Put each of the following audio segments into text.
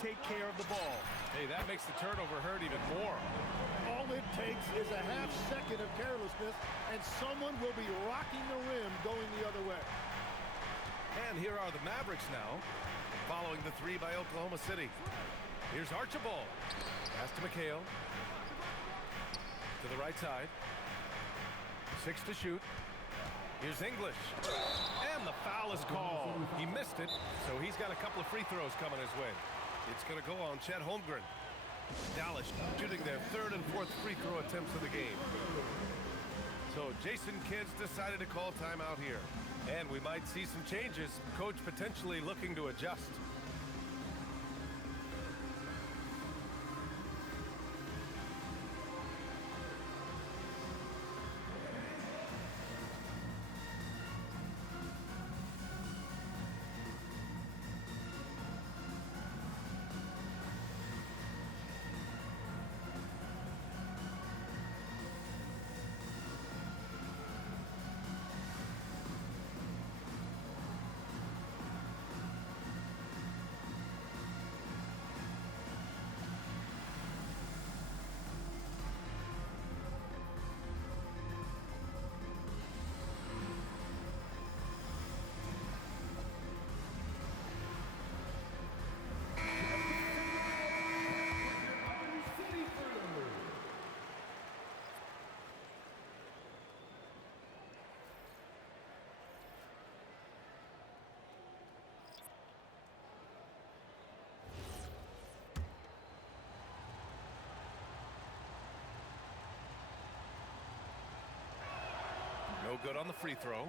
take care of the ball. Hey, that makes the turnover hurt even more. All it takes is a half second of carelessness, and someone will be rocking the rim going the other way. And here are the Mavericks now, following the three by Oklahoma City. Here's Archibald. Pass to McHale. To the right side. 6 to shoot. Here's English. And the foul is called. He missed it, so he's got a couple of free throws coming his way. It's going to go on Chet Holmgren. Dallas shooting their third and fourth free throw attempts of the game. So Jason Kidd's decided to call timeout here. And we might see some changes. Coach potentially looking to adjust. No good on the free throw.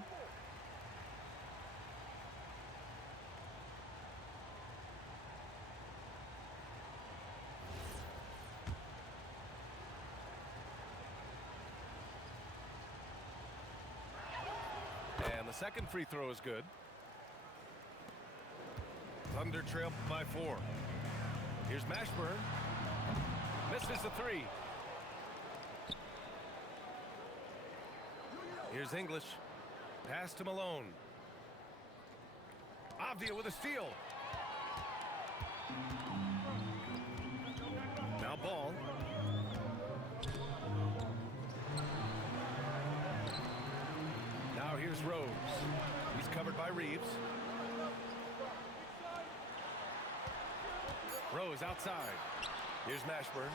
And the second free throw is good. Thunder trail by 4. Here's Mashburn. Misses the 3. Here's English. Pass to Malone. Avdia with a steal. Now Ball. Now here's Rose. He's covered by Reeves. Rose outside. Here's Mashburn.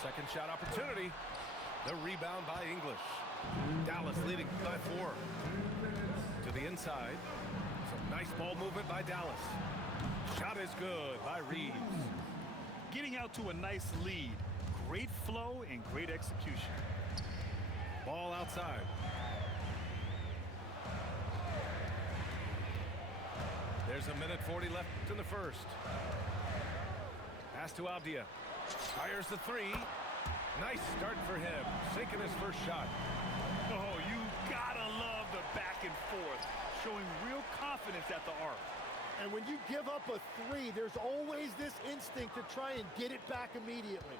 Second shot opportunity. The rebound by English. Dallas leading by 4. To the inside. Some nice ball movement by Dallas. Shot is good by Reeves. Getting out to a nice lead. Great flow and great execution. Ball outside. There's a minute 40 left in the first. Pass to Avdia. Fires the 3. Nice start for him, sinking his first shot. Oh, you gotta love the back and forth, showing real confidence at the arc. And when you give up a 3, there's always this instinct to try and get it back immediately.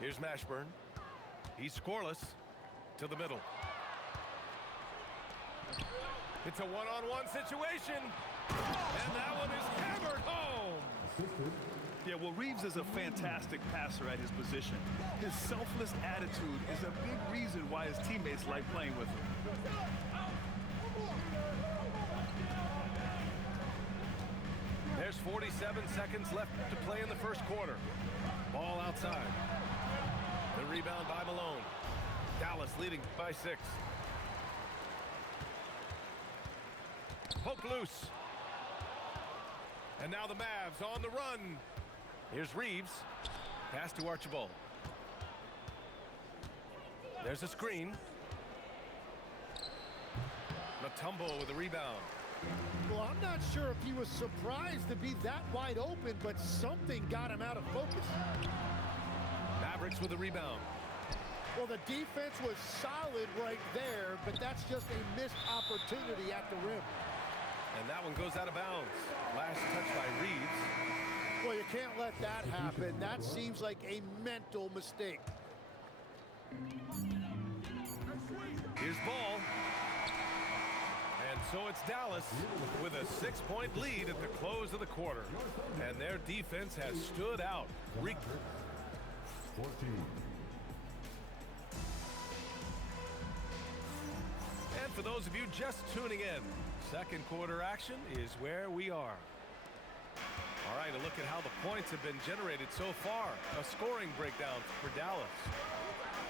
Here's Mashburn. He's scoreless. To the middle. It's a one-on-one situation. And that one is hammered home. Yeah, well, Reeves is a fantastic passer at his position. His selfless attitude is a big reason why his teammates like playing with him. There's 47 seconds left to play in the first quarter. Ball outside. The rebound by Malone. Dallas leading by 6. Poke loose. And now the Mavs on the run. Here's Reeves. Pass to Archibald. There's a screen. Mutombo with a rebound. Well, I'm not sure if he was surprised to be that wide open, but something got him out of focus. Mavericks with a rebound. Well, the defense was solid right there, but that's just a missed opportunity at the rim. And that one goes out of bounds. Last touch by Reeves. Well, you can't let that happen. That seems like a mental mistake. Here's Ball. And So it's Dallas with a 6-point lead at the close of the quarter. And their defense has stood out. 14. And for those of you just tuning in, second quarter action is where we are. All right, a look at how the points have been generated so far. A scoring breakdown for Dallas.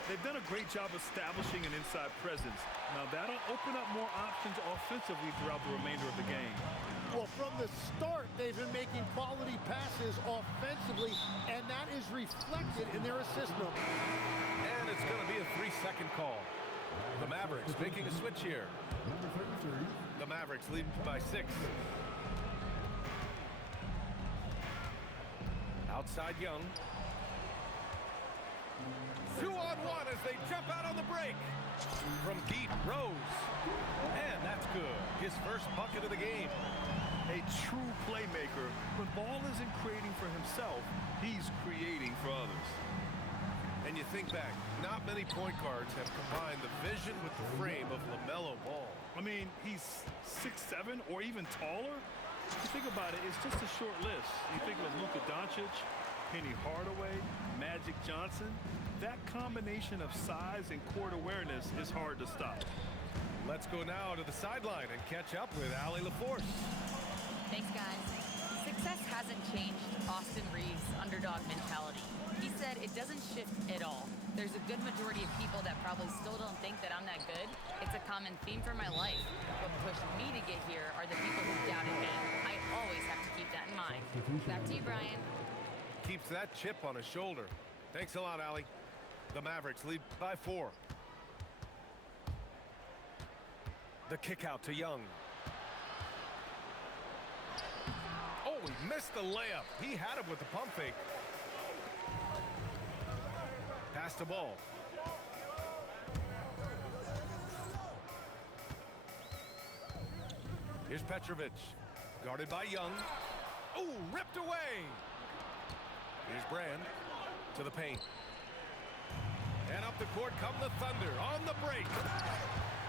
They've done a great job establishing an inside presence. Now that'll open up more options offensively throughout the remainder of the game. Well, from the start, they've been making quality passes offensively, and that is reflected in their assist number. And it's going to be a 3-second call. The Mavericks making a switch here. Number 33. The Mavericks lead by 6. Outside Young. 2-on-1 as they jump out on the break. From deep, Rose. And that's good. His first bucket of the game. A true playmaker. When ball isn't creating for himself, he's creating for others. And you think back, not many point guards have combined the vision with the frame of LaMelo Ball. I mean, he's 6'7" or even taller. You think about it, it's just a short list. You think of Luka Doncic, Penny Hardaway, Magic Johnson. That combination of size and court awareness is hard to stop. Let's go now to the sideline and catch up with Allie LaForce. Thanks, guys. Success hasn't changed Austin Reeves' underdog mentality. He said it doesn't shift at all. There's a good majority of people that probably still don't think that I'm that good. It's a common theme for my life. What pushed me to get here are the people who doubted me. I always have to keep that in mind. Back to you, Brian. Keeps that chip on his shoulder. Thanks a lot, Allie. The Mavericks lead by 4. The kick out to Young. Oh, he missed the layup. He had it with the pump fake. Pass the ball. Here's Petrovic. Guarded by Young. Oh, ripped away. Here's Brand to the paint. And up the court come the Thunder on the break.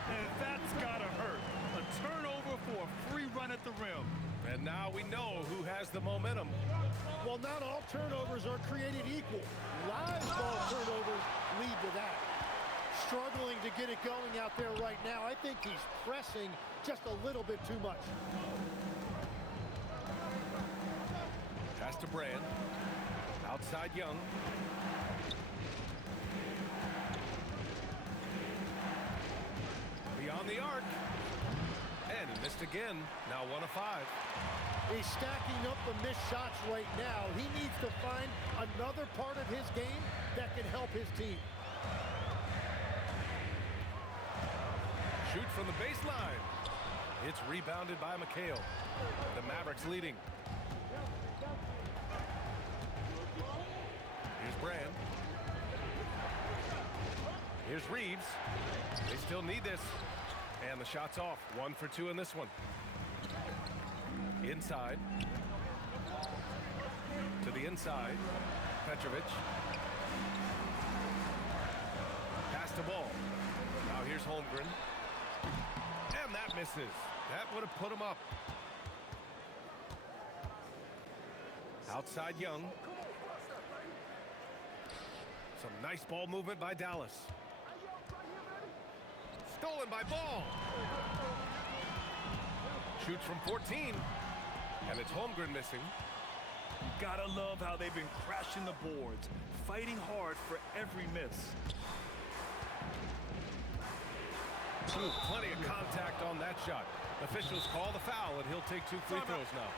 And that's gotta hurt. A turnover for a free run at the rim. And now we know who has the momentum. Well, not all turnovers are created equal. Live ball turnovers lead to that. Struggling to get it going out there right now. I think he's pressing just a little bit too much. Pass to Brand. Outside Young. Beyond the arc. And he missed again. Now 1 of 5. He's stacking up the missed shots right now. He needs to find another part of his game that can help his team. Shoot from the baseline. It's rebounded by McHale. The Mavericks leading. Here's Brand. Here's Reeves. They still need this. And the shot's off. 1 for 2 in this one. Inside. To the inside. Petrovic. Pass the ball. Now here's Holmgren. And that misses. That would have put him up. Outside Young. Some nice ball movement by Dallas. Stolen by Ball. Shoots from 14. And it's Holmgren missing. You gotta love how they've been crashing the boards, fighting hard for every miss. Ooh, plenty of contact on that shot. Officials call the foul, and he'll take 2 free throws now.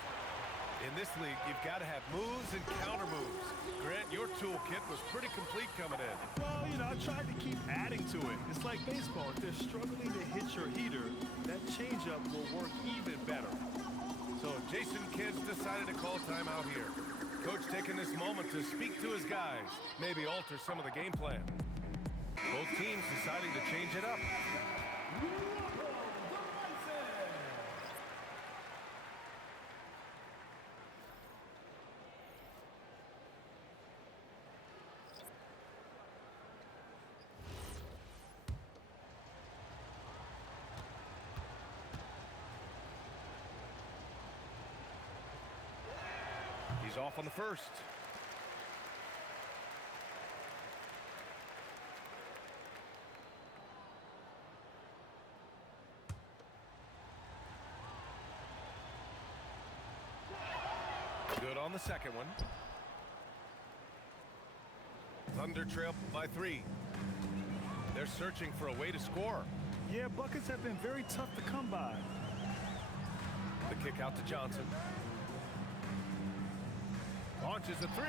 In this league, you've got to have moves and counter moves. Grant, your toolkit was pretty complete coming in. Well, you know, I tried to keep adding to it. It's like baseball. If they're struggling to hit your heater, that changeup will work even better. So Jason Kidd decided to call timeout here. Coach taking this moment to speak to his guys, maybe alter some of the game plan. Both teams deciding to change it up. He's off on the first. Good on the second one. Thunder trail by 3. They're searching for a way to score. Yeah, buckets have been very tough to come by. The kick out to Johnson. Launches a 3.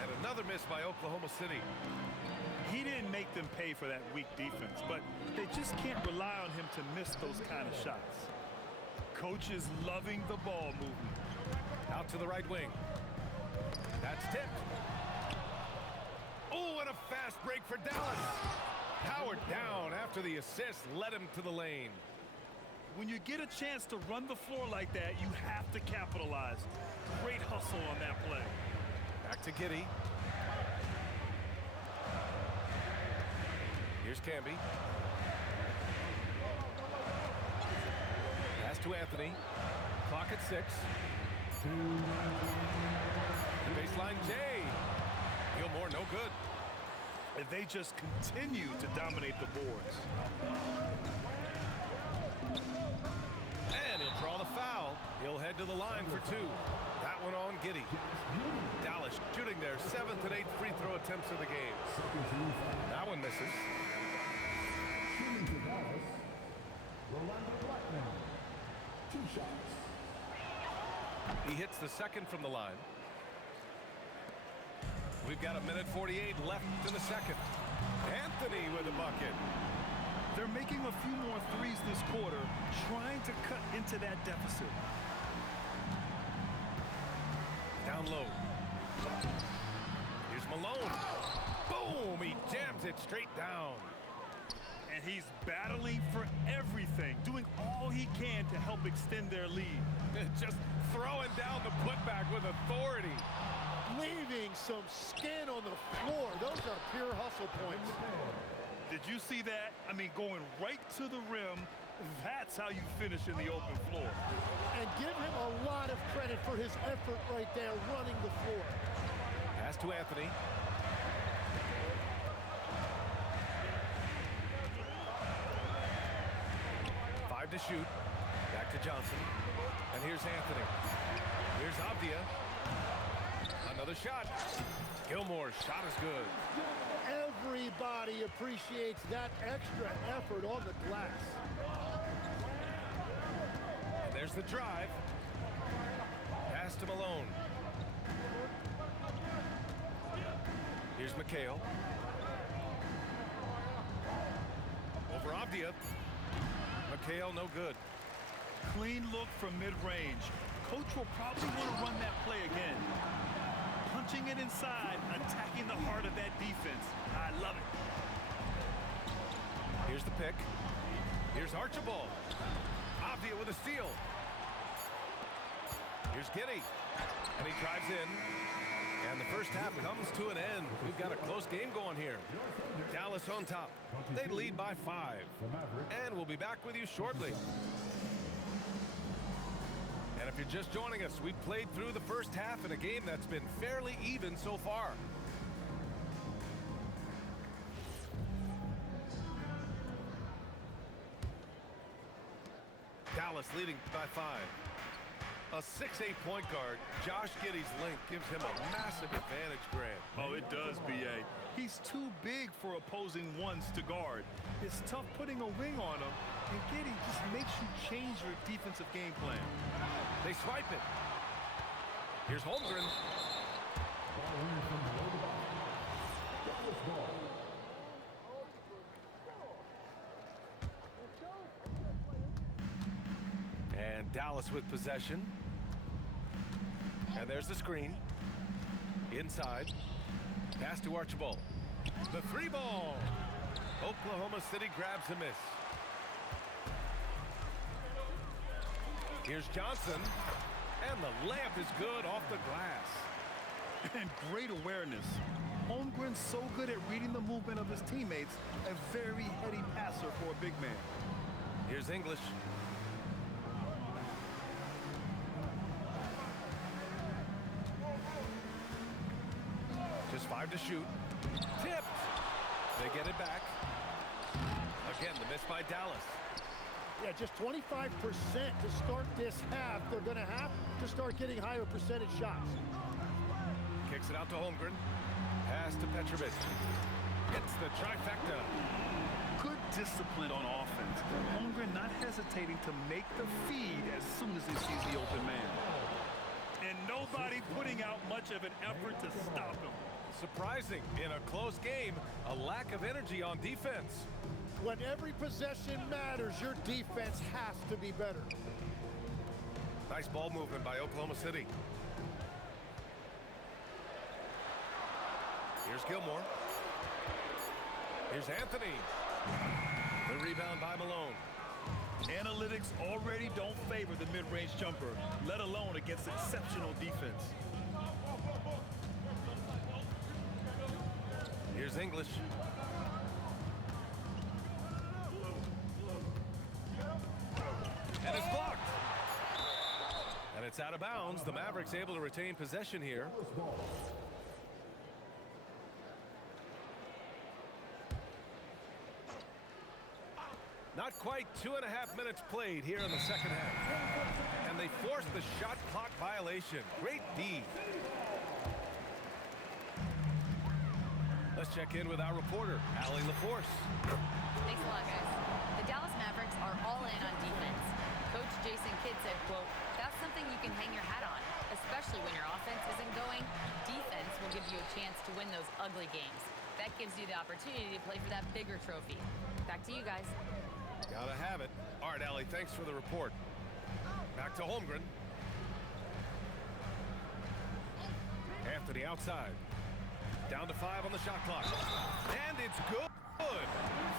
And another miss by Oklahoma City. He didn't make them pay for that weak defense, but they just can't rely on him to miss those kind of shots. Coach is loving the ball movement. Out to the right wing. That's tipped. Oh, and a fast break for Dallas. Powered down after the assist led him to the lane. When you get a chance to run the floor like that, you have to capitalize. Great hustle on that play. Back to Giddey. Here's Camby. Pass to Anthony. Clock at 6. The baseline J. Gilmore no good. And they just continue to dominate the boards. And he'll draw the foul. He'll head to the line for 2. That one on Giddey. Dallas shooting their 7th and 8th free throw attempts of the game. That one misses. Shooting for Dallas, Rolando Blackman. 2 shots. He hits the second from the line. We've got 1:48 left in the second. Anthony with a bucket. They're making a few more threes this quarter, trying to cut into that deficit. Down low. Here's Malone. Boom! He jams it straight down. And he's battling for everything, doing all he can to help extend their lead. Just throwing down the putback with authority. Leaving some skin on the floor. Those are pure hustle points. Did you see that? I mean, going right to the rim, that's how you finish in the open floor. And give him a lot of credit for his effort right there running the floor. Pass to Anthony. Five to shoot. Back to Johnson. And here's Anthony. Here's Avdia. Another shot. Gilmore's shot is good. Everybody appreciates that extra effort on the glass. And there's the drive. Pass to Malone. Here's McHale. Over Avdia. McHale no good. Clean look from mid-range. Coach will probably want to run that play again. Punching it inside, attacking the heart of that defense. I love it. Here's the pick. Here's Archibald. Avdia with a steal. Here's Giddey. And he drives in. And the first half comes to an end. We've got a close game going here. Dallas on top. They lead by 5. And we'll be back with you shortly. And if you're just joining us, we've played through the first half in a game that's been fairly even so far. Dallas leading by 5. A 6'8" point guard, Josh Giddey's length gives him a massive advantage, Grant. Oh, it does, B.A. He's too big for opposing ones to guard. It's tough putting a wing on him, and Giddey just makes you change your defensive game plan. They swipe it. Here's Holmgren. And Dallas with possession. And there's the screen. Inside. Pass to Archibald. The 3 ball. Oklahoma City grabs a miss. Here's Johnson. And the layup is good off the glass. And great awareness. Holmgren's so good at reading the movement of his teammates. A very heady passer for a big man. Here's English. Hard to shoot. Tipped. They get it back. Again, the miss by Dallas. Yeah, just 25% to start this half. They're going to have to start getting higher percentage shots. Kicks it out to Holmgren. Pass to Petrovic. Hits the trifecta. Good discipline on offense. Holmgren not hesitating to make the feed as soon as he sees the open man. And nobody putting out much of an effort to stop him. Surprising in a close game, a lack of energy on defense. When every possession matters, your defense has to be better. Nice ball movement by Oklahoma City. Here's Gilmore. Here's Anthony. The rebound by Malone. Analytics already don't favor the mid-range jumper, let alone against exceptional defense. Here's English. And it's blocked. And it's out of bounds. The Mavericks able to retain possession here. Not quite 2.5 minutes played here in the second half. And they forced the shot clock violation. Great D. Let's check in with our reporter, Allie LaForce. Thanks a lot, guys. The Dallas Mavericks are all in on defense. Coach Jason Kidd said, quote, "That's something you can hang your hat on, especially when your offense isn't going. Defense will give you a chance to win those ugly games. That gives you the opportunity to play for that bigger trophy." Back to you guys. Gotta have it. All right, Allie, thanks for the report. Back to Holmgren. Anthony outside. Down to 5 on the shot clock. And it's good.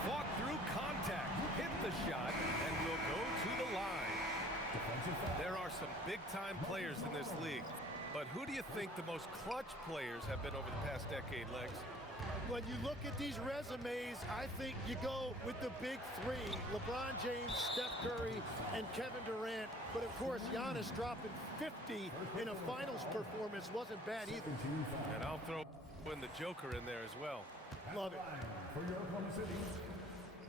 Fought through contact. Hit the shot and will go to the line. There are some big-time players in this league. But who do you think the most clutch players have been over the past decade, Legs? When you look at these resumes, I think you go with the big three: LeBron James, Steph Curry, and Kevin Durant. But of course, Giannis dropping 50 in a finals performance wasn't bad either. And I'll throw in the Joker in there as well. Love it. For your Oklahoma City,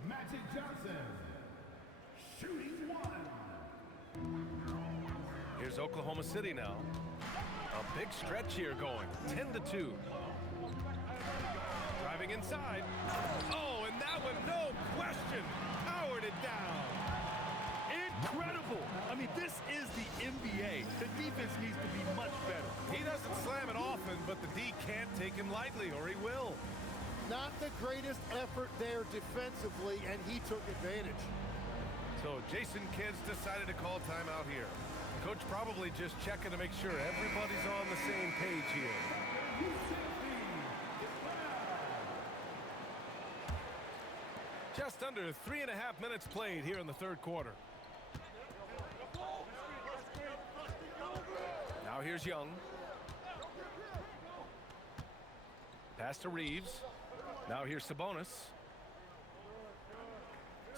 Magic Johnson, shooting one. Here's Oklahoma City now. A big stretch here going, 10-2. Driving inside. Oh, and that one, no question, powered it down. Incredible. I mean, this is the NBA. The defense needs to be much better. He doesn't slam it often, but the D can't take him lightly, or he will. Not the greatest effort there defensively, and he took advantage. So Jason Kidd decided to call timeout here. Coach probably just checking to make sure everybody's on the same page here. Just under 3.5 minutes played here in the third quarter. Now here's Young. Pass to Reeves. Now here's Sabonis.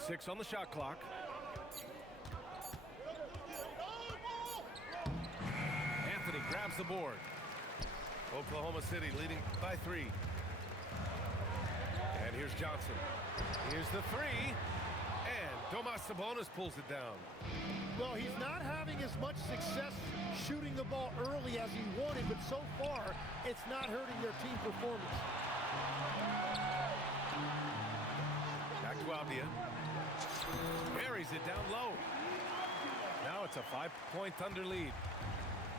6 on the shot clock. Anthony grabs the board. Oklahoma City leading by 3. And here's Johnson. Here's the 3. And Domas Sabonis pulls it down. Well, he's not having as much success shooting the ball early as he wanted, but so far, it's not hurting their team performance. Back to Avdia. Buries it down low. Now it's a 5-point Thunder lead.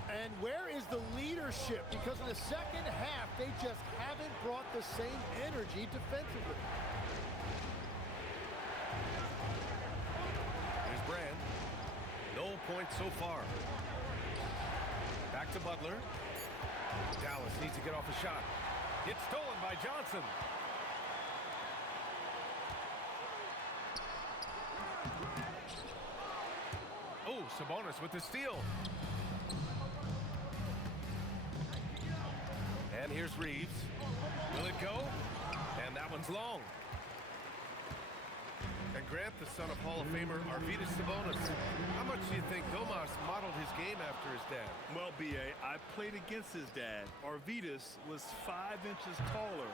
And where is the leadership? Because in the second half, they just haven't brought the same energy defensively. Here's Brand. No points so far. Back to Butler. Dallas needs to get off a shot. It's stolen by Johnson. Oh, Sabonis with the steal. And here's Reeves. Will it go? And that one's long. And Grant, the son of Hall of Famer Arvydas Sabonis. How much do you think Domas modeled his game after his dad? Well, B.A., I played against his dad. Arvydas was 5 inches taller,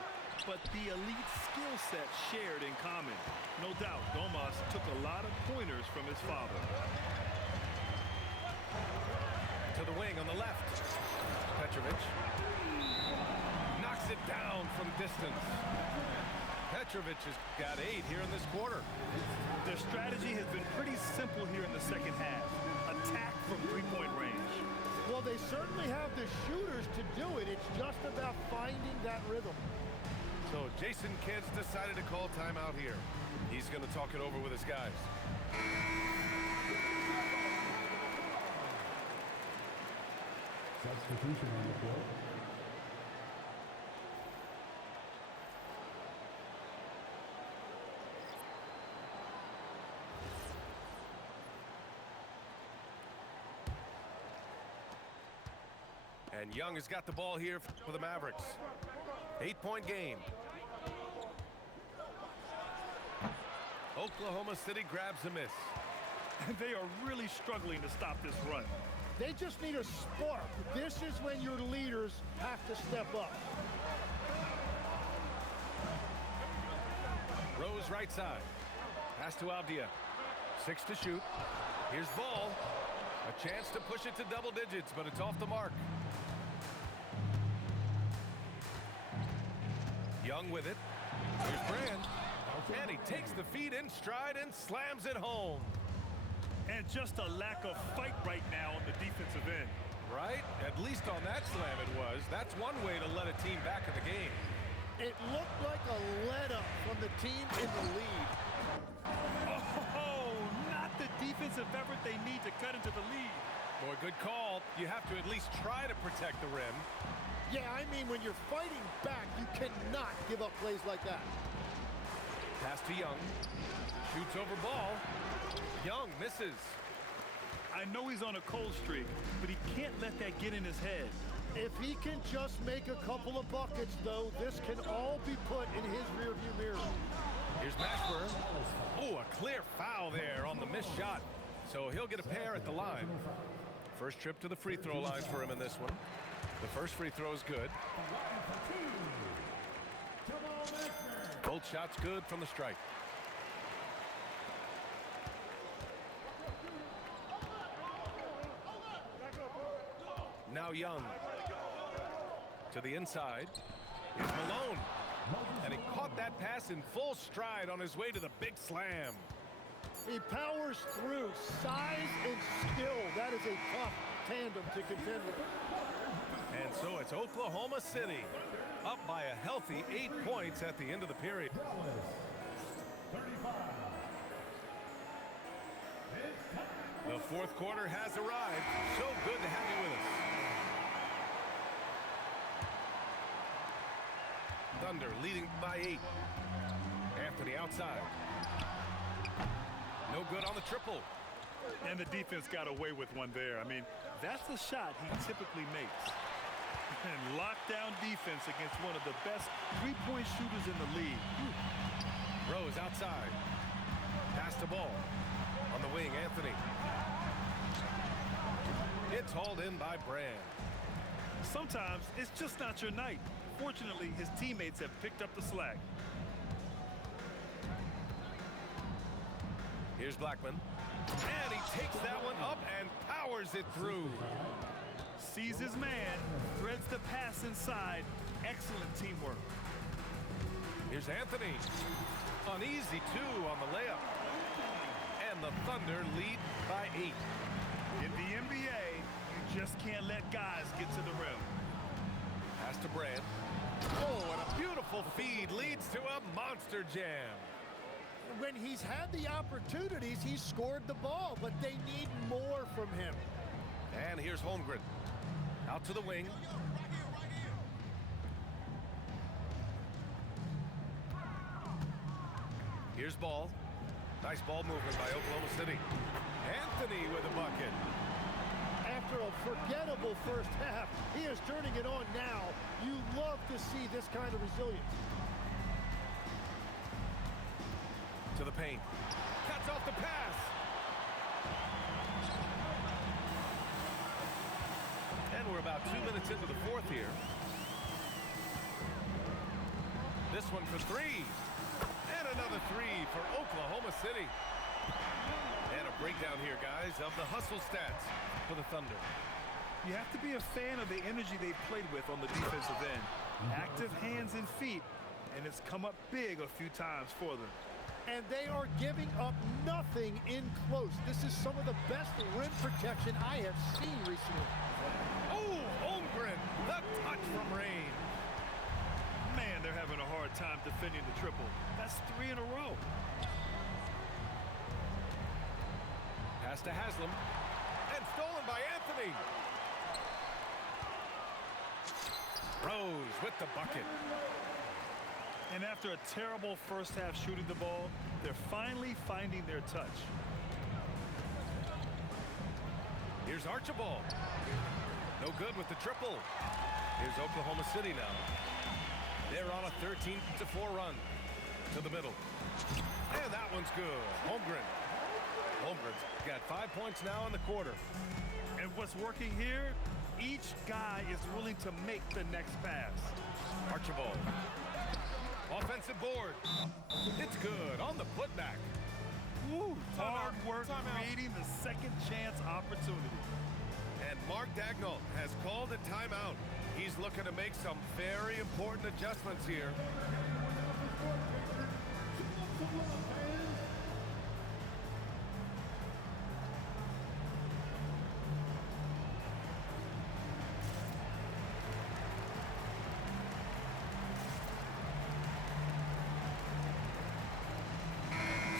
but the elite skill set shared in common. No doubt, Domas took a lot of pointers from his father. To the wing on the left. Petrovic knocks it down from distance. Petrovic has got 8 here in this quarter. Their strategy has been pretty simple here in the second half. Attack from three-point range. Well, they certainly have the shooters to do it. It's just about finding that rhythm. So Jason Kidd's decided to call timeout here. He's going to talk it over with his guys. Substitution on the court. And Young has got the ball here for the Mavericks. 8-point game. Oklahoma City grabs a miss. They are really struggling to stop this run. They just need a spark. This is when your leaders have to step up. Rose right side. Pass to Avdia. 6 to shoot. Here's Ball. A chance to push it to double digits, but it's off the mark. Young with it. Here's Brand. And he takes the feed in stride and slams it home. And just a lack of fight right now on the defensive end. Right? At least on that slam it was. That's one way to let a team back in the game. It looked like a let-up from the team in the lead. Oh, not the defensive effort they need to cut into the lead. Boy, good call. You have to at least try to protect the rim. Yeah, I mean, when you're fighting back, you cannot give up plays like that. Pass to Young. Shoots over Ball. Young misses. I know he's on a cold streak, but he can't let that get in his head. If he can just make a couple of buckets, though, this can all be put in his rearview mirror. Here's Mashburn. Oh, a clear foul there on the missed shot. So he'll get a pair at the line. First trip to the free throw line for him in this one. The first free throw is good. Both shots good from the strike. Now Young. To the inside. Here's Malone. And he caught that pass in full stride on his way to the big slam. He powers through. Size and skill. That is a tough tandem to contend with. And so it's Oklahoma City up by a healthy 8 points at the end of the period. 35. The fourth quarter has arrived. So good to have you with us. Thunder leading by 8. Anthony outside. No good on the triple. And the defense got away with one there. I mean, that's the shot he typically makes. And lockdown defense against one of the best three-point shooters in the league. Rose outside. Pass the ball. On the wing, Anthony. It's hauled in by Brand. Sometimes it's just not your night. Fortunately, his teammates have picked up the slack. Here's Blackman. And he takes that one up and powers it through. Sees his man, threads the pass inside. Excellent teamwork. Here's Anthony. Uneasy, too, on the layup. And the Thunder lead by 8. In the NBA, you just can't let guys get to the rim. Pass to Brand. Oh, and a beautiful feed leads to a monster jam. When he's had the opportunities, he's scored the ball, but they need more from him. And here's Holmgren. Out to the wing. Here's Ball. Nice ball movement by Oklahoma City. Anthony with a bucket. After a forgettable first half, he is turning it on now. You love to see this kind of resilience. To the paint. Cuts off the pass. And we're about 2 minutes into the fourth here. This one for three. And another three for Oklahoma City. And a breakdown here, guys, of the hustle stats for the Thunder. You have to be a fan of the energy they've played with on the defensive end. Active hands and feet, and it's come up big a few times for them. And they are giving up nothing in close. This is some of the best rim protection I have seen recently. Oh, Holmgren, the touch from range. Man, they're having a hard time defending the triple. That's 3 in a row. Pass to Haslam. And stolen by Anthony. Rose with the bucket. And after a terrible first half shooting the ball, they're finally finding their touch. Here's Archibald. No good with the triple. Here's Oklahoma City now. They're on a 13-4 run. To the middle. And that one's good. Holmgren. Holmgren's got 5 points now in the quarter. And what's working here, each guy is willing to make the next pass. Archibald. Offensive board. It's good on the putback. Woo, hard work creating the second chance opportunity. And Mark Daigneault has called a timeout. He's looking to make some very important adjustments here.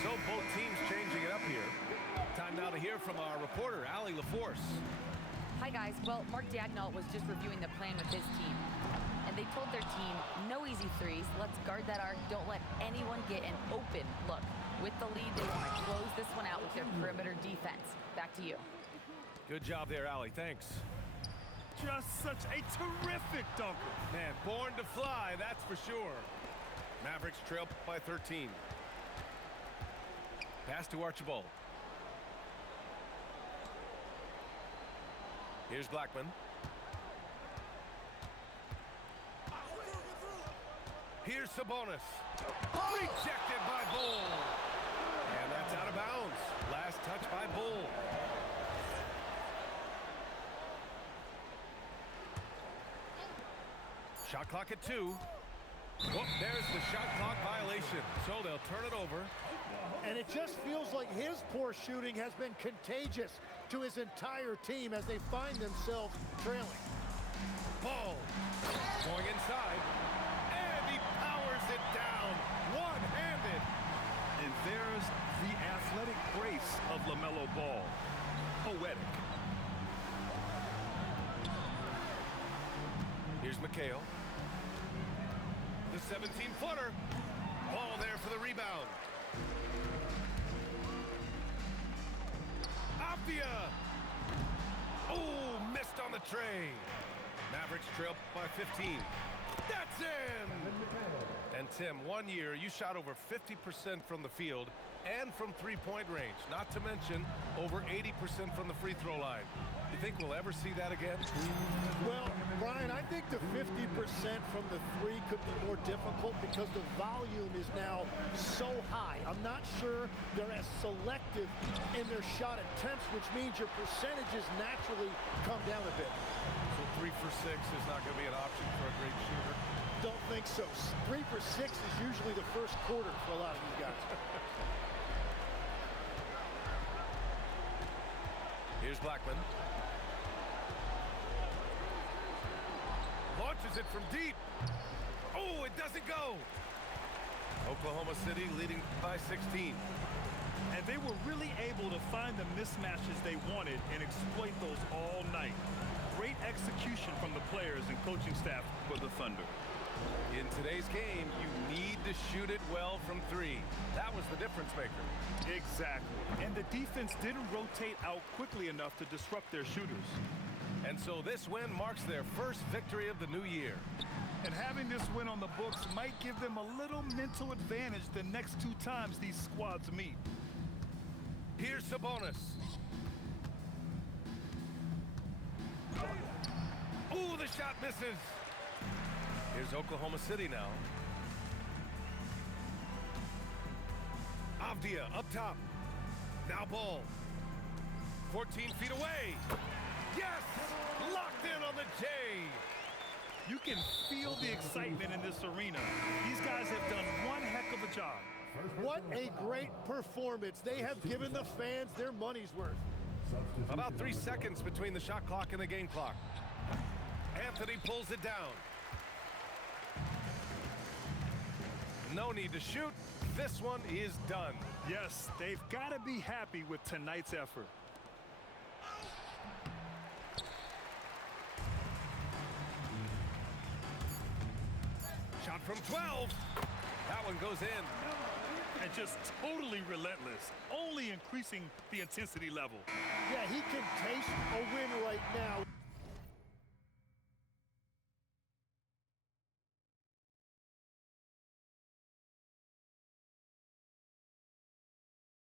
So both teams changing it up here. Time now to hear from our reporter, Allie LaForce. Hi, guys. Well, Mark Daigneault was just reviewing the plan with his team. And they told their team, no easy threes. Let's guard that arc. Don't let anyone get an open look. With the lead, they want to close this one out with their perimeter defense. Back to you. Good job there, Allie. Thanks. Just such a terrific dunker. Man, born to fly, that's for sure. Mavericks trail by 13. Pass to Archibald. Here's Blackman. Here's Sabonis. Rejected by Bull. And that's out of bounds. Last touch by Bull. Shot clock at 2. Oh, there's the shot clock violation. So they'll turn it over. And it just feels like his poor shooting has been contagious to his entire team as they find themselves trailing. Ball going inside. And he powers it down. One-handed. And there's the athletic grace of LaMelo Ball. Poetic. Here's McHale. The 17-footer. Ball there for the rebound. Avdia. Oh, missed on the tray. Mavericks trail by 15. That's in. And Tim, 1 year, you shot over 50% from the field and from three-point range. Not to mention over 80% from the free throw line. You think we'll ever see that again? Well, Brian, I think the 50% from the three could be more difficult because the volume is now so high. I'm not sure they're as selective in their shot attempts, which means your percentages naturally come down a bit. So 3 for 6 is not going to be an option for a great shooter. Don't think so. 3 for 6 is usually the first quarter for a lot of these guys. Here's Blackman. Launches it from deep. Oh, it doesn't go. Oklahoma City leading by 16. And they were really able to find the mismatches they wanted and exploit those all night. Great execution from the players and coaching staff for the Thunder. In today's game, you need to shoot it well from 3. That was the difference maker. Exactly. And the defense didn't rotate out quickly enough to disrupt their shooters. And so this win marks their first victory of the new year. And having this win on the books might give them a little mental advantage the next 2 times these squads meet. Here's Sabonis. Ooh, the shot misses. Here's Oklahoma City now. Avdia up top. Now Ball. 14 feet away. Yes! Locked in on the J. You can feel the excitement in this arena. These guys have done one heck of a job. What a great performance. They have given the fans their money's worth. About 3 seconds between the shot clock and the game clock. Anthony pulls it down. No need to shoot. This one is done. Yes, they've got to be happy with tonight's effort. Shot from 12. That one goes in. And just totally relentless, only increasing the intensity level. Yeah, he can taste a win right now.